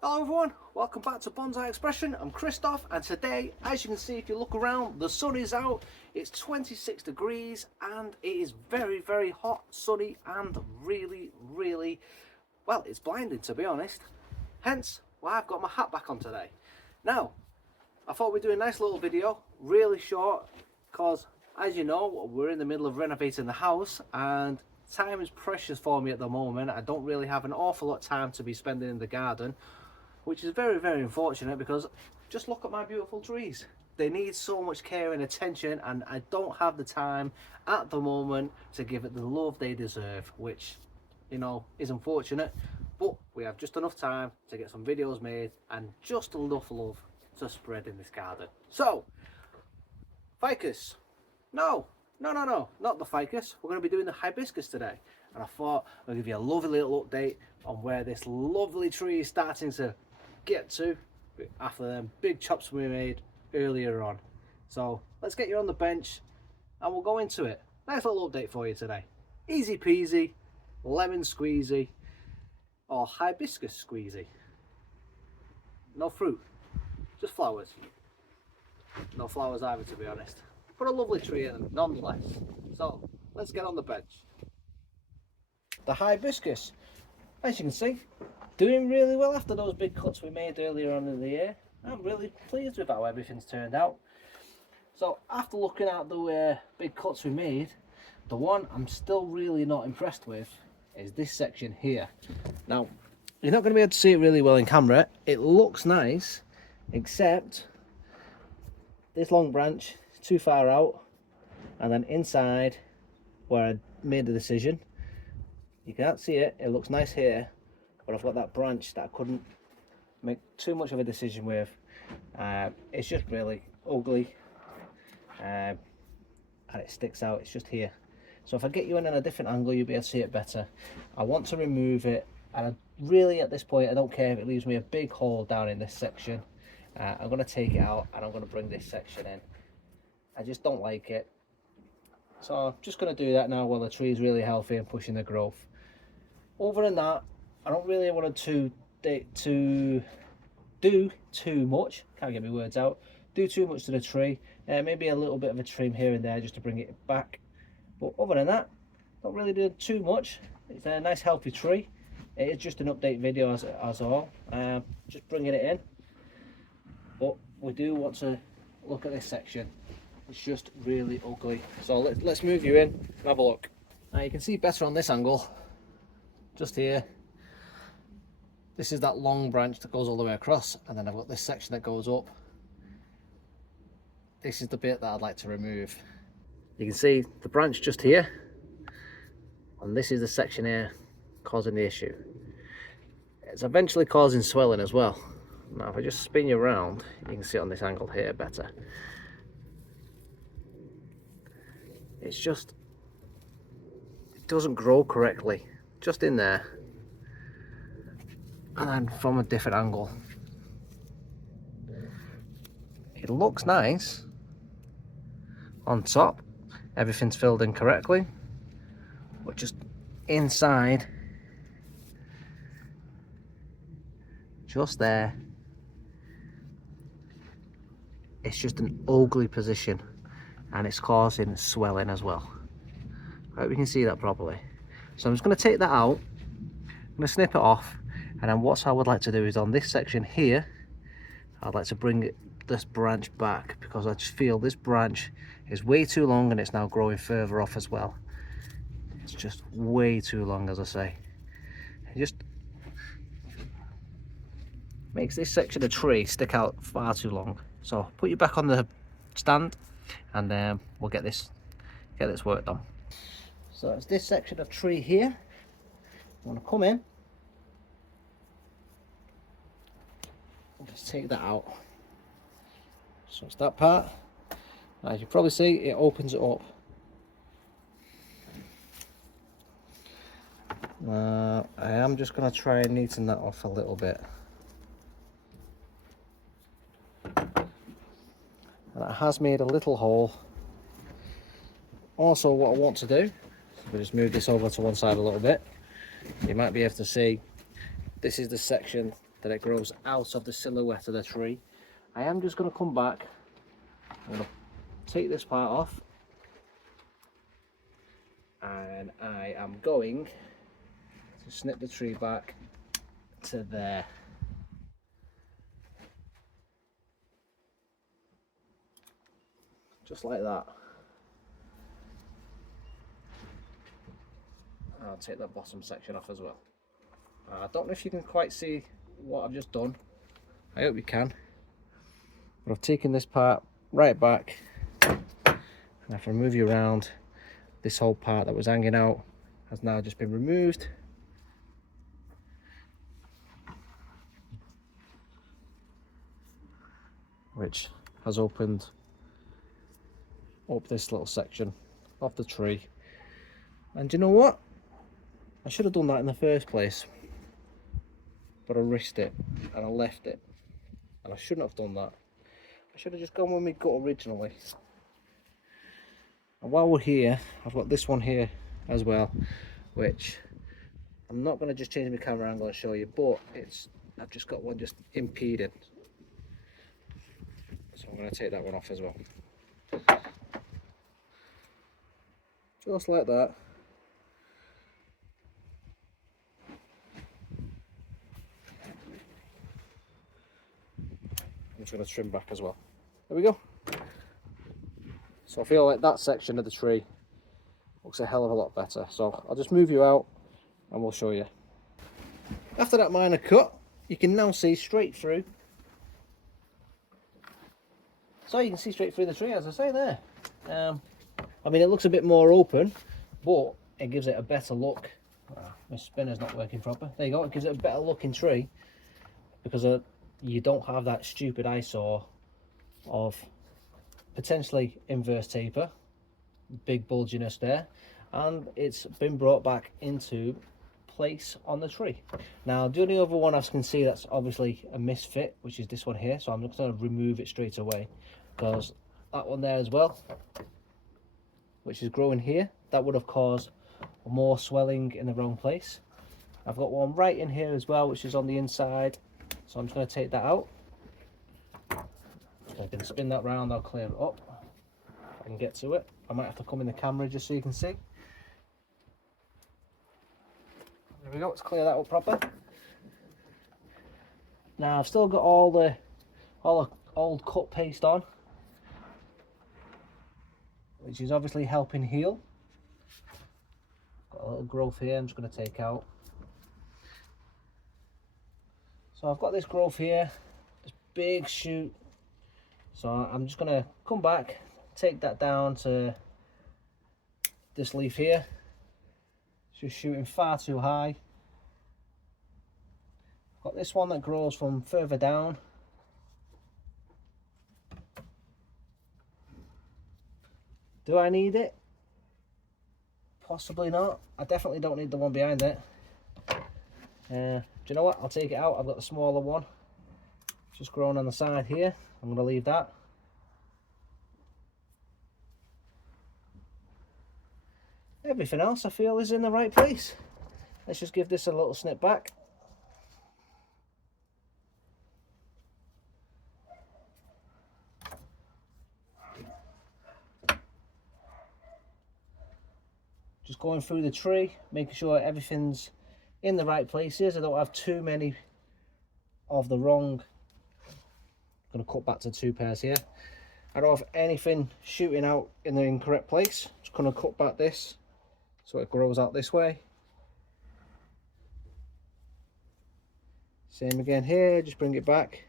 Hello everyone, welcome back to Bonsai Expression. I'm Christoph, and today, as you can see if you look around, the sun is out. It's 26 degrees and it is very hot, sunny and really, well, it's blinding to be honest. Hence why I've got my hat back on today. Now, I thought we'd do a nice little video, really short, because as you know, we're in the middle of renovating the house and time is precious for me at the moment. I don't really have an awful lot of time to be spending in the garden, which is very unfortunate because just look at my beautiful trees. They need so much care and attention, and I don't have the time at the moment to give it the love they deserve, which, you know, is unfortunate, but we have just enough time to get some videos made and just enough love to spread in this garden. So, ficus. No, not the ficus. We're going to be doing the hibiscus today, and I thought I'll give you a lovely little update on where this lovely tree is starting to get to after them big chops we made earlier on. So let's get you on the bench and we'll go into it. Nice little update for you today. Easy peasy, lemon squeezy, or hibiscus squeezy. No fruit, just flowers. No flowers either, to be honest, but a lovely tree nonetheless. So let's get on the bench. The hibiscus, as you can see, doing really well after those big cuts we made earlier on in the year. I'm really pleased with how everything's turned out. So after looking at the big cuts we made, the one I'm still really not impressed with is this section here. Now, you're not going to be able to see it really well in camera. It looks nice, except this long branch is too far out, and then inside where I made the decision, you can't see it, it looks nice here, but I've got that branch that I couldn't make too much of a decision with. It's just really ugly, and it sticks out. It's just here. So if I get you in a different angle, you'll be able to see it better. I want to remove it, and really at this point I don't care if it leaves me a big hole down in this section. I'm going to take it out and I'm going to bring this section in. I just don't like it, so I'm just going to do that now while the tree is really healthy and pushing the growth. Other than that, I don't really want to do too much. Can't get my words out. Do too much to the tree. Maybe a little bit of a trim here and there just to bring it back. But other than that, don't really do too much. It's a nice healthy tree. It is just an update video as all. Just bringing it in. But we do want to look at this section. It's just really ugly. So let's move you in and have a look. Now you can see better on this angle. Just here. This is that long branch that goes all the way across, and then I've got this section that goes up. This is the bit that I'd like to remove. You can see the branch just here, and this is the section here causing the issue. It's eventually causing swelling as well. Now if I just spin you around, you can see it on this angle here better. It's just, it doesn't grow correctly, just in there. And then from a different angle, it looks nice on top, everything's filled in correctly, but just inside, just there, it's just an ugly position, and it's causing swelling as well. I hope you can see that properly. So I'm just going to take that out, I'm going to snip it off, and then what I would like to do is on this section here, I'd like to bring this branch back, because I just feel this branch is way too long and it's now growing further off as well. It's just way too long, as I say. It just makes this section of tree stick out far too long. So put you back on the stand and we'll get this work done. So it's this section of tree here. I want to come in and just take that out. So it's that part. As you probably see, it opens it up. I am just going to try and neaten that off a little bit. And it has made a little hole. Also, what I want to do, if I just move this over to one side a little bit, you might be able to see this is the section that it grows out of the silhouette of the tree. I am just going to come back, I'm going to take this part off, and I am going to snip the tree back to there. Just like that. I'll take that bottom section off as well. I don't know if you can quite see what I've just done. I hope you can. But I've taken this part right back, and if I move you around, this whole part that was hanging out has now just been removed. Which has opened up this little section of the tree. And you know what? I should have done that in the first place, but I risked it and I left it, and I shouldn't have done that. I should have just gone with my gut originally. And while we're here, I've got this one here as well, which I'm not going to just change my camera angle and show you, but I've just got one just impeding, so I'm going to take that one off as well, just like that. I'm just going to trim back as well. There we go. So I feel like that section of the tree looks a hell of a lot better. So I'll just move you out and we'll show you. After that minor cut, you can now see straight through. So you can see straight through the tree, as I say there. I mean, it looks a bit more open, but it gives it a better look. My spinner's not working proper. There you go. It gives it a better looking tree because you don't have that stupid eyesore of potentially inverse taper, big bulginess there, and it's been brought back into place on the tree. Now the only other one I can see that's obviously a misfit, which is this one here, so I'm just going to remove it straight away, because that one there as well, which is growing here, that would have caused more swelling in the wrong place. I've got one right in here as well, which is on the inside, so I'm just going to take that out. I can spin that round, I'll clear it up. I can get to it. I might have to come in the camera just so you can see. There we go, let's clear that up proper. Now I've still got all the old cut paste on, which is obviously helping heal. Got a little growth here I'm just going to take out. So I've got this growth here, this big shoot. So I'm just going to come back, take that down to this leaf here. It's just shooting far too high. I've got this one that grows from further down. Do I need it? Possibly not. I definitely don't need the one behind it. Do you know what? I'll take it out. I've got the smaller one just growing on the side here. I'm going to leave that. Everything else I feel is in the right place. Let's just give this a little snip back. Just going through the tree, making sure everything's in the right places. I don't have too many of the wrong. I'm going to cut back to 2 pairs here. I don't have anything shooting out in the incorrect place. Just going to cut back this so it grows out this way. Same again here, just bring it back.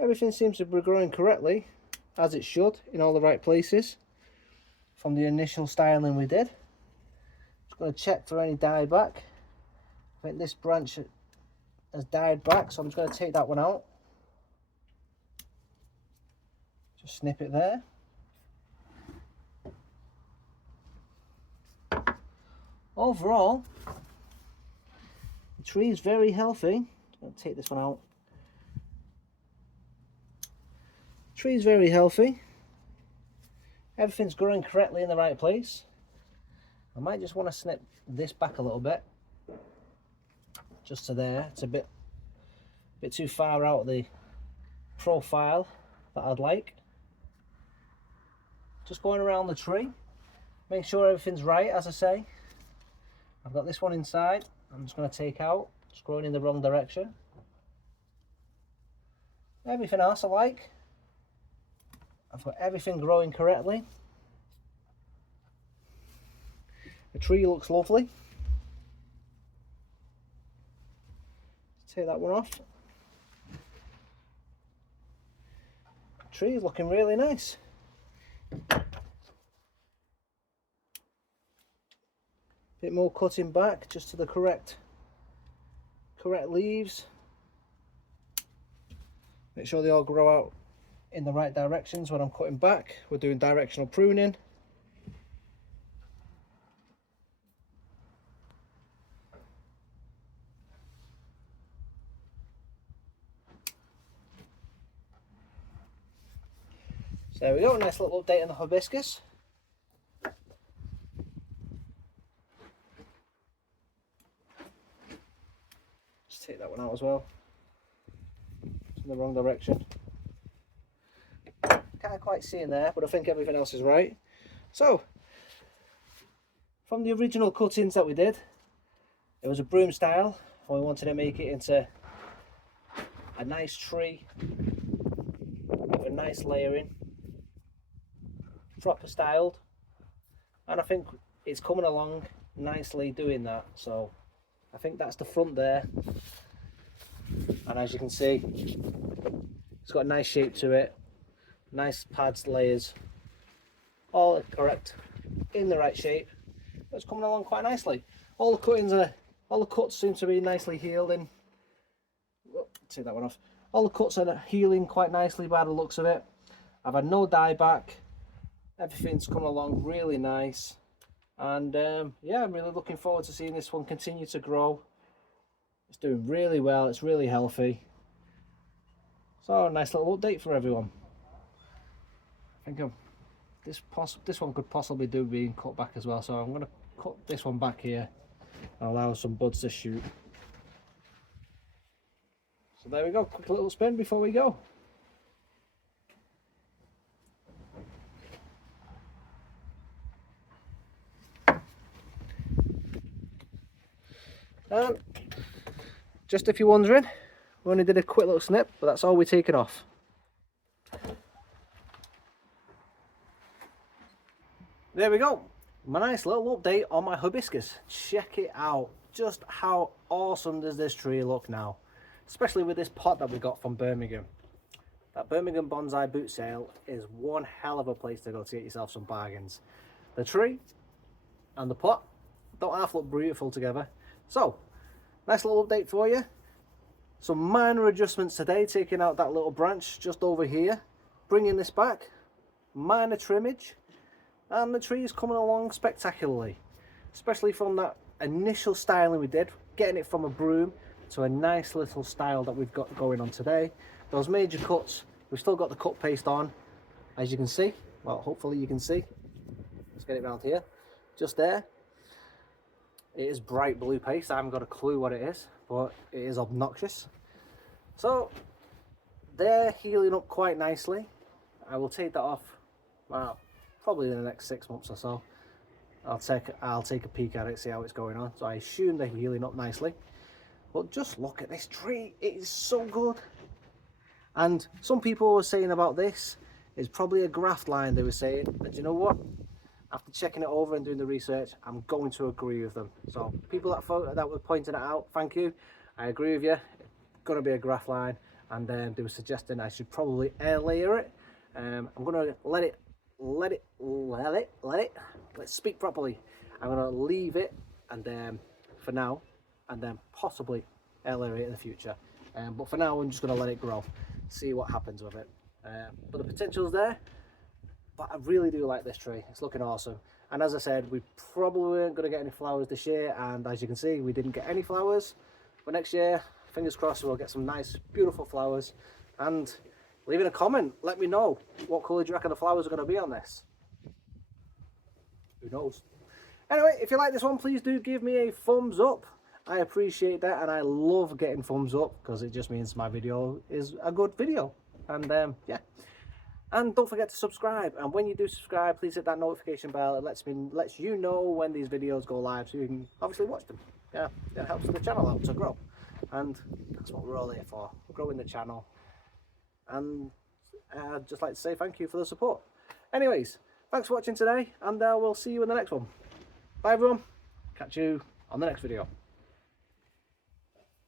Everything seems to be growing correctly, as it should, in all the right places from the initial styling we did. Just going to check for any dieback. I think this branch has died back, so I'm just going to take that one out. Just snip it there. Overall, the tree is very healthy. I'm going to take this one out. The tree is very healthy. Everything's growing correctly in the right place. I might just want to snip this back a little bit, just to there. It's a bit bit too far out of the profile that I'd like. Just going around the tree, make sure everything's right. As I say, I've got this one inside, I'm just going to take out, it's growing in the wrong direction. Everything else I like. I've got everything growing correctly. The tree looks lovely. Take that one off. The tree is looking really nice. Bit more cutting back just to the correct leaves. Make sure they all grow out in the right directions when I'm cutting back. We're doing directional pruning. So there we go, nice little update on the hibiscus. Just take that one out as well. It's in the wrong direction. Can't quite see in there, but I think everything else is right. So, from the original cuttings that we did, it was a broom style, and we wanted to make it into a nice tree with a nice layering, proper styled, and I think it's coming along nicely doing that. So I think that's the front there, and as you can see, it's got a nice shape to it, nice pads, layers, all correct, in the right shape. It's coming along quite nicely. All the cuts seem to be nicely healed in. Take that one off. All the cuts are healing quite nicely by the looks of it. I've had no dye back. Everything's coming along really nice, and yeah, I'm really looking forward to seeing this one continue to grow. It's doing really well, it's really healthy. So a nice little update for everyone. I think this one could possibly do being cut back as well, so I'm going to cut this one back here and allow some buds to shoot. So there we go, quick little spin before we go. Just if you're wondering, we only did a quick little snip, but that's all we're taking off. There we go, my nice little update on my hibiscus. Check it out, just how awesome does this tree look now, especially with this pot that we got from Birmingham. That Birmingham Bonsai boot sale is one hell of a place to go to get yourself some bargains. The tree and the pot don't half look beautiful together. So nice little update for you. Some minor adjustments today, taking out that little branch just over here, bringing this back, minor trimmage, and the tree is coming along spectacularly, especially from that initial styling we did, getting it from a broom to a nice little style that we've got going on today. Those major cuts, we've still got the cut paste on, as you can see. Well, hopefully you can see. Let's get it around here, just there. It is bright blue paste. I haven't got a clue what it is, but it is obnoxious. So they're healing up quite nicely. I will take that off, well, probably in the next 6 months or so. I'll take a peek at it, see how it's going on. So I assume they're healing up nicely. But just look at this tree, it is so good. And some people were saying about this, it's probably a graft line, they were saying. But you know what? After checking it over and doing the research, I'm going to agree with them. So people that were pointing it out, thank you. I agree with you. It's going to be a graft line, and they were suggesting I should probably air layer it. I'm going to let's speak properly. I'm going to leave it and for now, and then possibly air layer it in the future. But for now, I'm just going to let it grow, see what happens with it. But the potential's there. But I really do like this tree, it's looking awesome. And as I said, we probably weren't going to get any flowers this year, and as you can see, we didn't get any flowers. But next year, fingers crossed, we'll get some nice, beautiful flowers. And leave in a comment, let me know what colour do you reckon the flowers are going to be on this. Who knows? Anyway, if you like this one, please do give me a thumbs up. I appreciate that, and I love getting thumbs up because it just means my video is a good video. And yeah, and don't forget to subscribe, and when you do subscribe, please hit that notification bell. It lets you know when these videos go live, so you can obviously watch them. Yeah, it helps the channel out to grow, and that's what we're all here for. We're growing the channel, and I'd just like to say thank you for the support. Anyways, thanks for watching today, and we'll see you in the next one. Bye everyone, catch you on the next video.